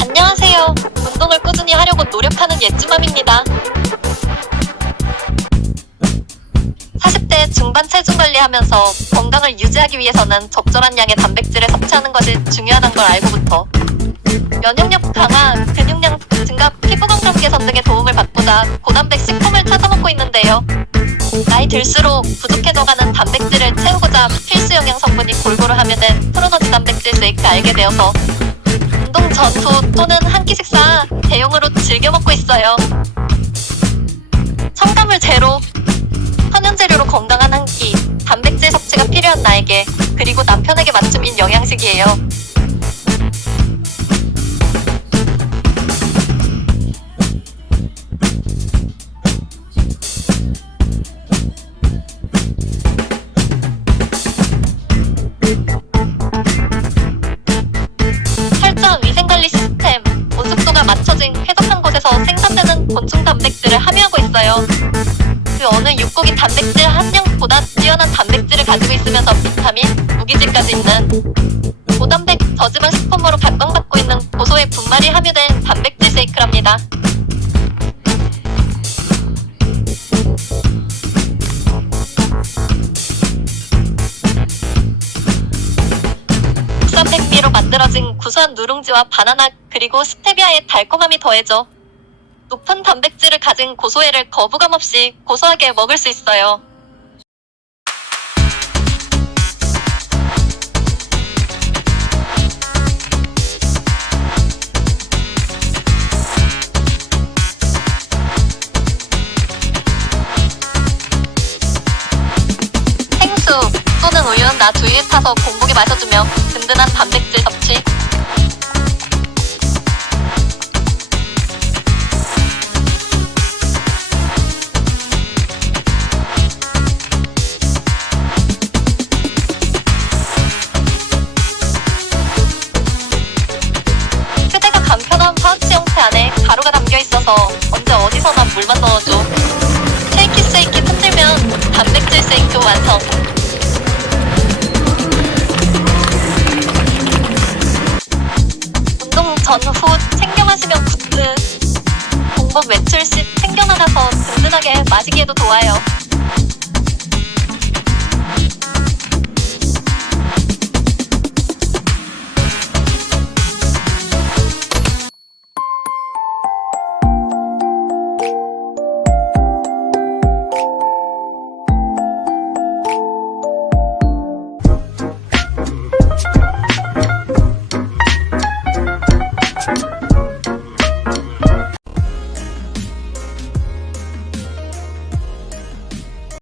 안녕하세요. 운동을 꾸준히 하려고 노력하는 예쯤맘입니다. 40대 중반 체중 관리하면서 건강을 유지하기 위해서는 적절한 양의 단백질을 섭취하는 것이 중요하다는 걸 알고부터 면역력 강화, 근육량 증가, 피부 건강 개선 등의 도움을 받고자 고단백 식품을 찾아 먹고 있는데요. 나이 들수록 부족해져가는 단백질을 채우고자 필수 영양 성분이 골고루 함유된 프로너지 단백질 쉐이크 알게 되어서 운동 전후 또는 한 끼 식사 대용으로 즐겨 먹고 있어요. 첨가물 제로, 천연 재료로 건강한 한 끼, 단백질 섭취가 필요한 나에게 그리고 남편에게 맞춤인 영양식이에요. 맞춰진 쾌적한 곳에서 생산되는 곤충 단백질을 함유하고 있어요. 그 어느 육고기 단백질 함량보다 뛰어난 단백질을 가지고 있으면서 비타민, 무기질까지 있는 고단백 저지방 식품으로 각광받고 있는 고소의 분말이 함유된 단백질 쉐이크랍니다. 구수한 누룽지와 바나나 그리고 스테비아의 달콤함이 더해져 높은 단백질을 가진 고소해를 거부감 없이 고소하게 먹을 수 있어요. 생수 또는 우유는 나 두유에 타서 공복에 마셔주며 든든한 단백질 섭취. 휴대가 간편한 파우치 형태 안에 가루가 담겨 있어서 언제 어디서나 물만 넣어줘. 쉐이키 쉐이키 흔들면 단백질 쉐이크 완성. 전후 챙겨 마시면 굿즈. 공복 외출 시 챙겨 나가서 든든하게 마시기에도 좋아요.